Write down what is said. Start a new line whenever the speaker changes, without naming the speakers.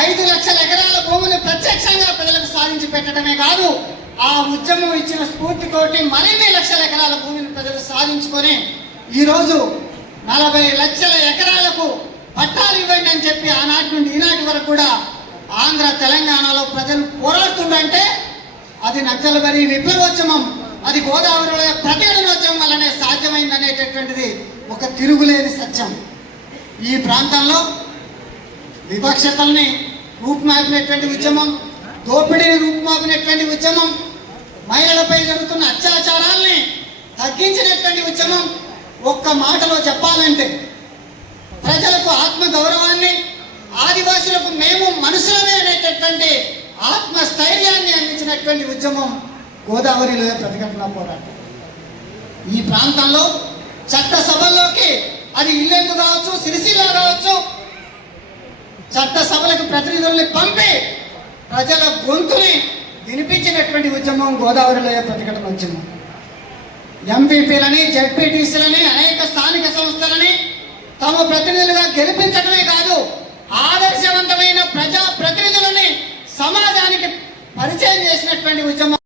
ఐదు లక్షల ఎకరాల భూమిని ప్రత్యక్షంగా ప్రజలకు సాధించి పెట్టడమే కాదు ఆ ఉద్యమం ఇచ్చిన స్ఫూర్తితోటి మరిన్ని లక్షల ఎకరాల భూమిని ప్రజలు సాధించుకొని ఈరోజు నలభై లక్షల ఎకరాలకు పట్టాలు ఇవ్వండి అని చెప్పి ఆనాటి నుండి ఈనాటి వరకు కూడా ఆంధ్ర తెలంగాణలో ప్రజలు పోరాడుతుండంటే అది నక్సలబరి విప్లవోద్యమం అది గోదావరిలో ప్రతిఘటనోద్యమం వల్లనే సాధ్యమైంది అనేటటువంటిది ఒక తిరుగులేని సత్యం. ఈ ప్రాంతంలో వివక్షతల్ని రూపుమాపినటువంటి ఉద్యమం దోపిడీని రూపుమాపినటువంటి ఉద్యమం మహిళలపై జరుగుతున్న అత్యాచారాల్ని తగ్గించినటువంటి ఉద్యమం ఒక్క మాటలో చెప్పాలంటే ప్రజలకు ఆత్మ గౌరవాన్ని ఆదివాసులకు మేము మనుషులమే అనేటటువంటి ఆత్మస్థైర్యాన్ని అందించినటువంటి ఉద్యమం గోదావరిలో ప్రతిఘటన పోరాటం. ఈ ప్రాంతంలో చట్ట సభల్లోకి అది ఇల్లెందు కావచ్చు సిరిసిల్ల చట్ట సభలకు ప్రతినిధుల్ని పంపి ప్రజల గొంతుని వినిపించినటువంటి ఉద్యమం గోదావరిలో ప్రతిఘటన ఉద్యమం ఎంపీపీలని జడ్పీటీసీలని అనేక స్థానిక సంస్థలని తమ ప్రతినిధులుగా గెలిపించడమే కాదు ఆదర్శవంతమైన ప్రజా ప్రతినిధులని సమాజానికి పరిచయం చేసినటువంటి ఉద్యమం